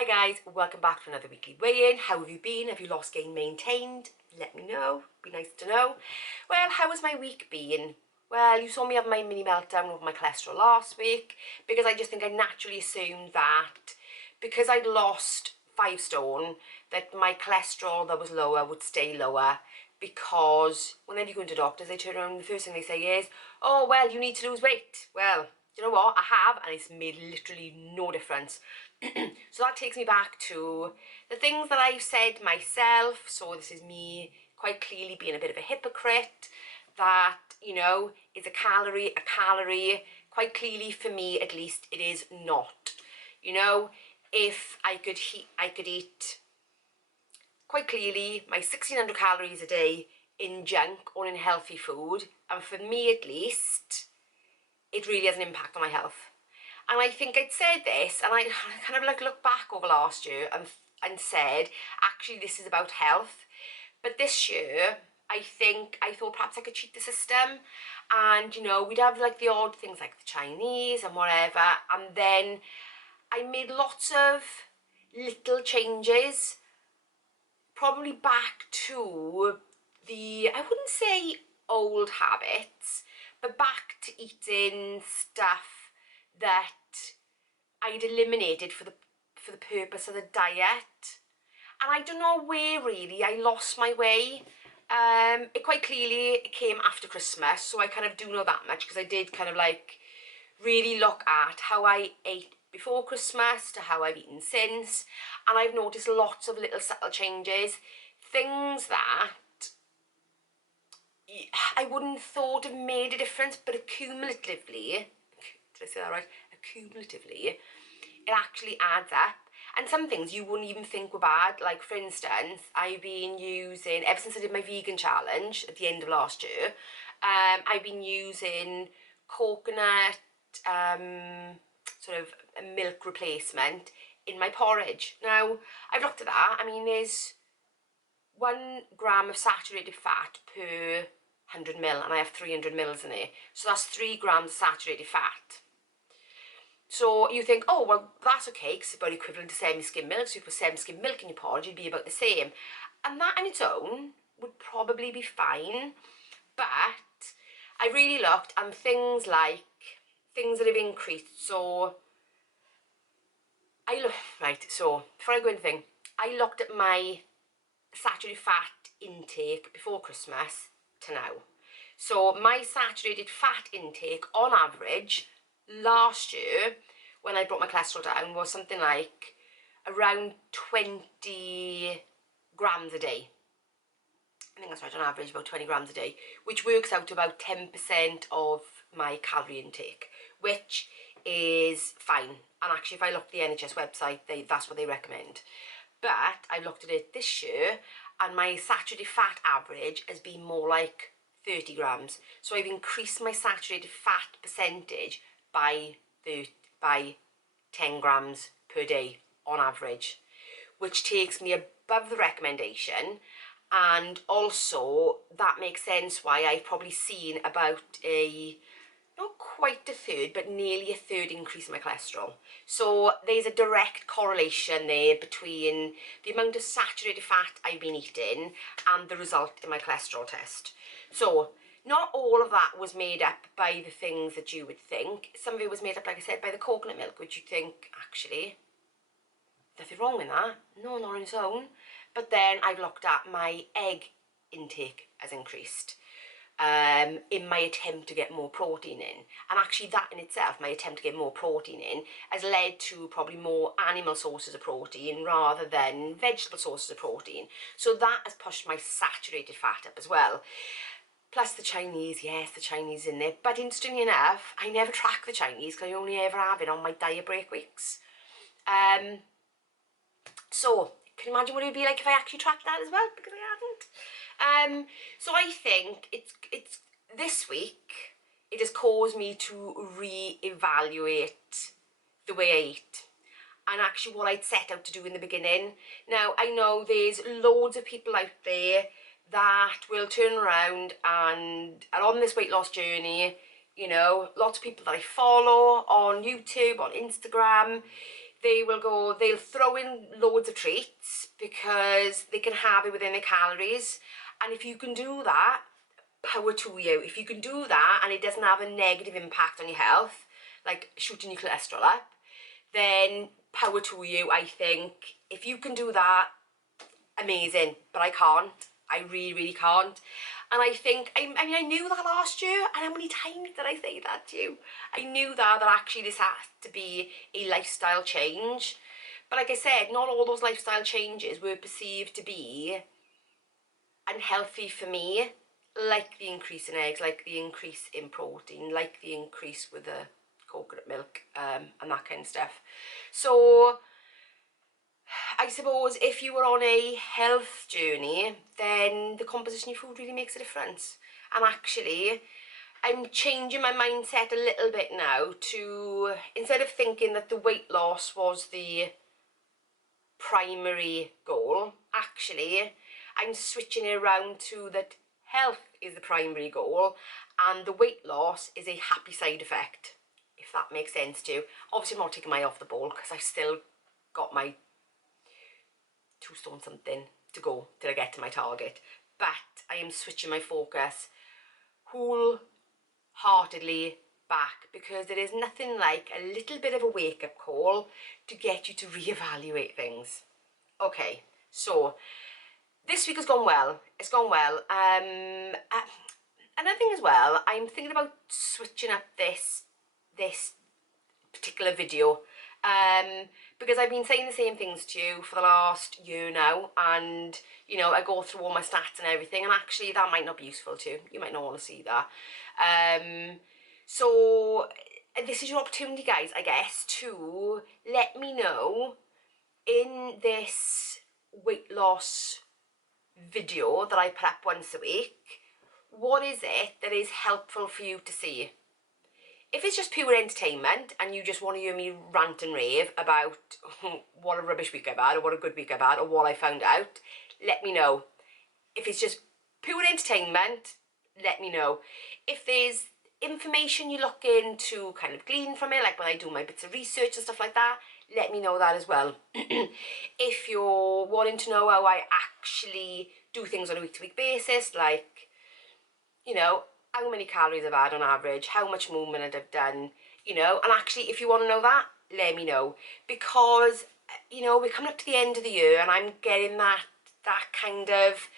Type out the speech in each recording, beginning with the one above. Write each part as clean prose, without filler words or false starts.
Hi guys, welcome back to another weekly weigh-in. How have you been? Have you lost, gained, maintained? Let me know. Be nice to know. Well, how has my week been? Well, you saw me have my mini meltdown over my cholesterol last week because I just think I naturally assumed that because I'd lost 5 stone that my cholesterol that was lower would stay lower, because whenever you go into doctors they turn around and the first thing they say is, oh well, you need to lose weight. Well, you know what, I have, and it's made literally no difference. So that takes me back to the things that I've said myself. So this is me quite clearly being a bit of a hypocrite, that, you know, is a calorie a calorie? Quite clearly, for me at least, it is not. You know, if I could eat quite clearly my 1600 calories a day in junk or in healthy food, and for me at least, it really has an impact on my health. And I think I'd said this, and I kind of like looked back over last year and said, actually this is about health. But this year, I thought perhaps I could cheat the system, and you know, we'd have like the odd things like the Chinese and whatever, and then I made lots of little changes, probably back to the, I wouldn't say old habits, but back to eating stuff that I'd eliminated for the purpose of the diet. And I don't know where really I lost my way. It quite clearly came after Christmas, so I kind of do know that much, because I did kind of like really look at how I ate before Christmas to how I've eaten since, and I've noticed lots of little subtle changes, things that I wouldn't have thought have made a difference, but cumulatively, did I say that right? Cumulatively, it actually adds up. And some things you wouldn't even think were bad. Like, for instance, I've been using, ever since I did my vegan challenge at the end of last year, I've been using coconut sort of a milk replacement in my porridge. Now, I've looked at that. I mean, there's 1 gram of saturated fat per 100 ml, and I have 300 mils in there. So that's 3 grams of saturated fat. So you think, oh, well, that's okay, because it's about equivalent to semi-skim milk. So you put semi-skim milk in your porridge, it'd be about the same. And that on its own would probably be fine. But I really looked, and things that have increased. So so before I go into thing, I looked at my saturated fat intake before Christmas to now. So my saturated fat intake on average last year, when I brought my cholesterol down, was something like around 20 grams a day. I think that's right, on average about 20 grams a day, which works out to about 10% of my calorie intake, which is fine. And actually, if I look at the NHS website, that's what they recommend. But I looked at it this year, and my saturated fat average has been more like 30 grams. So I've increased my saturated fat percentage by 10 grams per day on average, which takes me above the recommendation. And also that makes sense why I've probably seen about not quite a third, but nearly a third increase in my cholesterol. So there's a direct correlation there between the amount of saturated fat I've been eating and the result in my cholesterol test. So not all of that was made up by the things that you would think. Some of it was made up, like I said, by the coconut milk, which you'd think, actually, nothing wrong with that. No, not on its own. But then I've looked at my egg intake has increased in my attempt to get more protein in. And actually that in itself, my attempt to get more protein in, has led to probably more animal sources of protein rather than vegetable sources of protein. So that has pushed my saturated fat up as well. Plus the Chinese, yes, the Chinese in there. But interestingly enough, I never track the Chinese because I only ever have it on my diet break weeks. So, can you imagine what it would be like if I actually tracked that as well? Because I haven't. So I think it's this week, it has caused me to re-evaluate the way I eat, and actually what I'd set out to do in the beginning. Now, I know there's loads of people out there that will turn around and are on this weight loss journey. You know, lots of people that I follow on YouTube, on Instagram, they'll throw in loads of treats because they can have it within their calories. And if you can do that, power to you. If you can do that and it doesn't have a negative impact on your health, like shooting your cholesterol up, then power to you, I think. If you can do that, amazing. But I can't. I really, really can't. And I think, I mean, I knew that last year, and how many times did I say that to you? I knew that actually this has to be a lifestyle change. But like I said, not all those lifestyle changes were perceived to be unhealthy for me, like the increase in eggs, like the increase in protein, like the increase with the coconut milk, and that kind of stuff. So I suppose if you were on a health journey, then the composition of your food really makes a difference. And actually, I'm changing my mindset a little bit now to, instead of thinking that the weight loss was the primary goal, actually, I'm switching it around to that health is the primary goal and the weight loss is a happy side effect, if that makes sense to you. Obviously, I'm not taking my eye off the ball because I've still got my 2 stone something to go till I get to my target, but I am switching my focus wholeheartedly back because there is nothing like a little bit of a wake-up call to get you to reevaluate things. Okay, so this week has gone well. It's gone well. Another thing as well, I'm thinking about switching up this particular video because I've been saying the same things to you for the last year now, and you know, I go through all my stats and everything, and actually that might not be useful to you. You might not want to see that. So this is your opportunity, guys, I guess, to let me know in this weight loss video that I put up once a week, what is it that is helpful for you to see? If it's just pure entertainment and you just want to hear me rant and rave about what a rubbish week I've had or what a good week I've had or what I found out, let me know. If it's just pure entertainment, let me know. If there's information you're looking to kind of glean from it, like when I do my bits of research and stuff like that, let me know that as well. If you're wanting to know how I actually do things on a week-to-week basis, like, you know, how many calories I've had on average, how much movement I've done, you know, and actually if you want to know that, let me know, because, you know, we're coming up to the end of the year and I'm getting that kind of,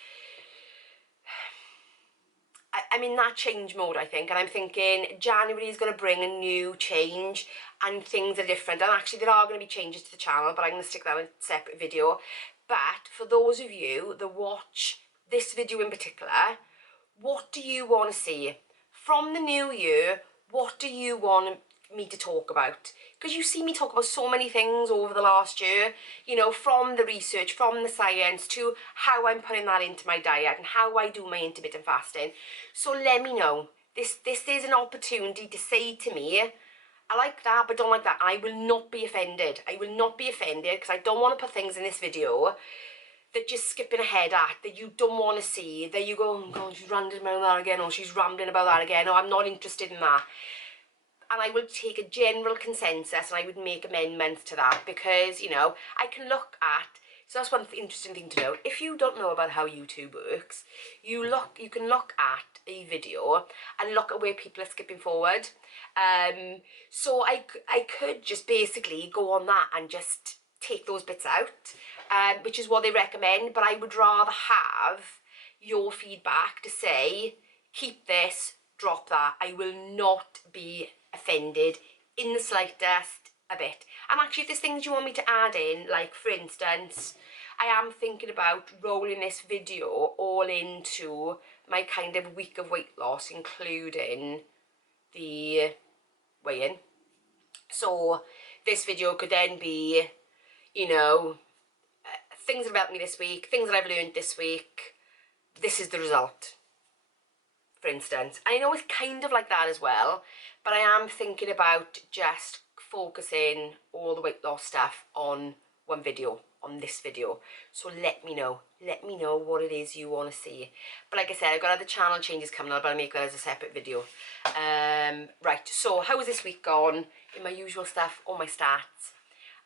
I'm in that change mode, I think, and I'm thinking January is going to bring a new change and things are different, and actually there are going to be changes to the channel, but I'm going to stick that in a separate video. But for those of you that watch this video in particular, what do you want to see? From the new year, what do you want me to talk about? Because you see me talk about so many things over the last year, you know, from the research, from the science, to how I'm putting that into my diet and how I do my intermittent fasting. So let me know. This is an opportunity to say to me, I like that, but don't like that. I will not be offended. I will not be offended because I don't want to put things in this video that you're skipping ahead at, that you don't want to see, that you go, oh God, she's ranting about that again, or she's rambling about that again, or I'm not interested in that. And I would take a general consensus and I would make amendments to that because, you know, I can look at, so that's one interesting thing to know. If you don't know about how YouTube works, you can look at a video and look at where people are skipping forward. So I could just basically go on that and just take those bits out, which is what they recommend, but I would rather have your feedback to say, keep this, drop that. I will not be offended in the slightest a bit. And actually, if there's things you want me to add in, like for instance, I am thinking about rolling this video all into my kind of week of weight loss, including the weigh-in. So this video could then be, you know, things that have helped me this week, things that I've learned this week, this is the result, for instance. I know it's kind of like that as well, but I am thinking about just focusing all the weight loss stuff on one video, on this video. So let me know what it is you want to see. But like I said, I've got other channel changes coming up, but I'll make that as a separate video. Right, so how has this week gone? In my usual stuff, all my stats.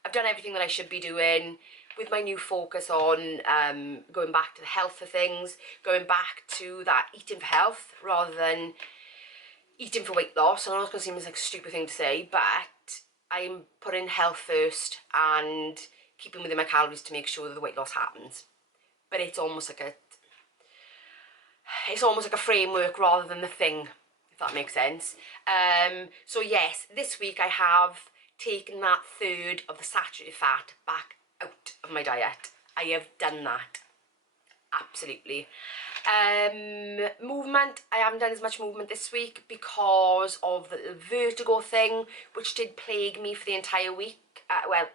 I've done everything that I should be doing with my new focus on going back to the health of things, going back to that eating for health rather than eating for weight loss. I know it's going to seem like a stupid thing to say, but I'm putting health first and keeping within my calories to make sure that the weight loss happens. But it's almost like a framework rather than the thing, if that makes sense. So yes, this week I have taken that third of the saturated fat back out of my diet. I have done that. Absolutely. Movement, I haven't done as much movement this week because of the vertigo thing, which did plague me for the entire week. Well,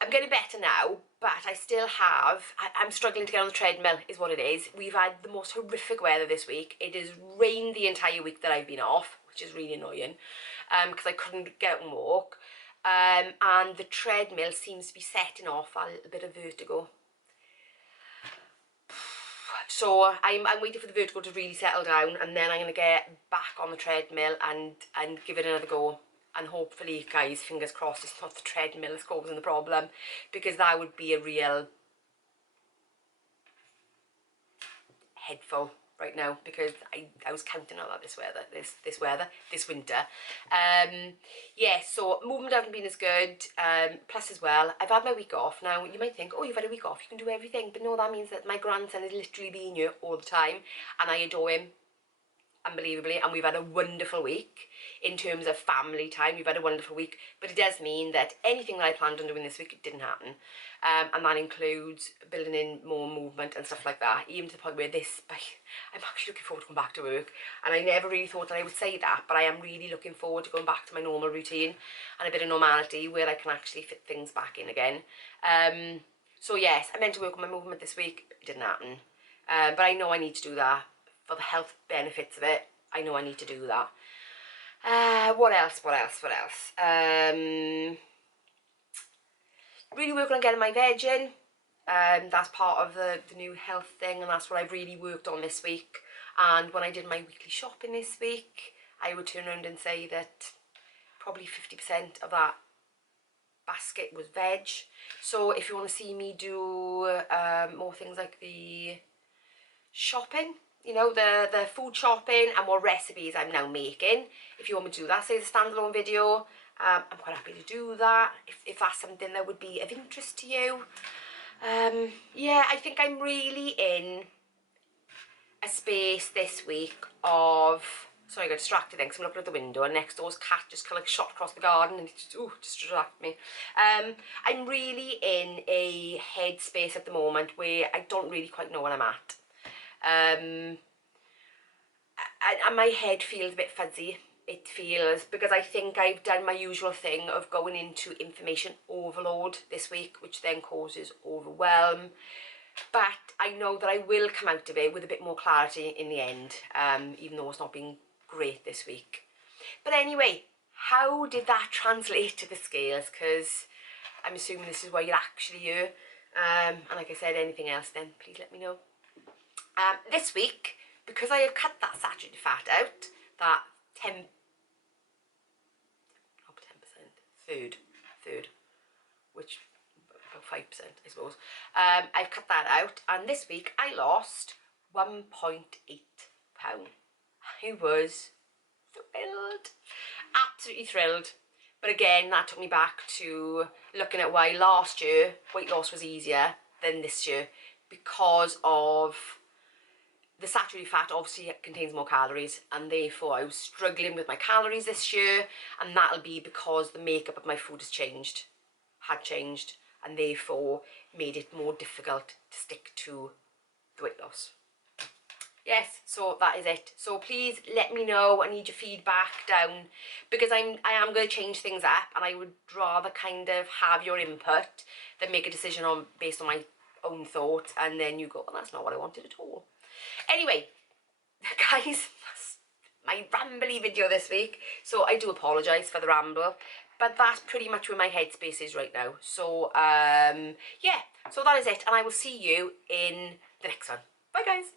I'm getting better now, but I still I'm struggling to get on the treadmill is what it is. We've had the most horrific weather this week. It has rained the entire week that I've been off, which is really annoying, because I couldn't get out and walk. And the treadmill seems to be setting off a little bit of vertigo. So I'm waiting for the vertigo to really settle down, and then I'm going to get back on the treadmill and give it another go. And hopefully, guys, fingers crossed, it's not the treadmill that's causing the problem, because that would be a real headful right now, because I was counting on that this winter. Yeah, so movement hasn't been as good. Plus as well, I've had my week off. Now, you might think, oh, you've had a week off, you can do everything. But no, that means that my grandson is literally being here all the time, and I adore him unbelievably, and we've had a wonderful week in terms of family time. We've had a wonderful week, but it does mean that anything that I planned on doing this week, it didn't happen. And that includes building in more movement and stuff like that, even to the point where I'm actually looking forward to going back to work. And I never really thought that I would say that, but I am really looking forward to going back to my normal routine and a bit of normality where I can actually fit things back in again. So yes, I meant to work on my movement this week. It didn't happen. But I know I need to do that for the health benefits of it. I know I need to do that. What else? Really working on getting my veg in. That's part of the new health thing, and that's what I've really worked on this week. And when I did my weekly shopping this week, I would turn around and say that probably 50% of that basket was veg. So if you want to see me do more things like the shopping, you know, the food shopping and more recipes I'm now making, if you want me to do that, say the standalone video, I'm quite happy to do that if that's something that would be of interest to you. Yeah, I think I'm really in a space this week of, sorry, I got distracted then because I'm looking at the window and next door's cat just kind of like shot across the garden and it just distracted me. I'm really in a headspace at the moment where I don't really quite know where I'm at. And my head feels a bit fuzzy. It feels, because I think I've done my usual thing of going into information overload this week, which then causes overwhelm. But I know that I will come out of it with a bit more clarity in the end, even though it's not been great this week. But anyway, how did that translate to the scales? Because I'm assuming this is why you're actually here. And like I said, anything else then please let me know. This week, because I have cut that saturated fat out, that 10%, third, which about 5%, I suppose. I've cut that out, and this week I lost 1.8 pounds. I was thrilled, absolutely thrilled. But again, that took me back to looking at why last year weight loss was easier than this year, because of the saturated fat obviously contains more calories, and therefore I was struggling with my calories this year, and that'll be because the makeup of my food had changed, and therefore made it more difficult to stick to the weight loss. Yes, so that is it. So please let me know. I need your feedback down, because I am going to change things up, and I would rather kind of have your input than make a decision based on my own thoughts, and then you go, well, that's not what I wanted at all. Anyway, guys, that's my rambly video this week, so I do apologise for the ramble, but that's pretty much where my headspace is right now. So yeah, so that is it, and I will see you in the next one. Bye guys.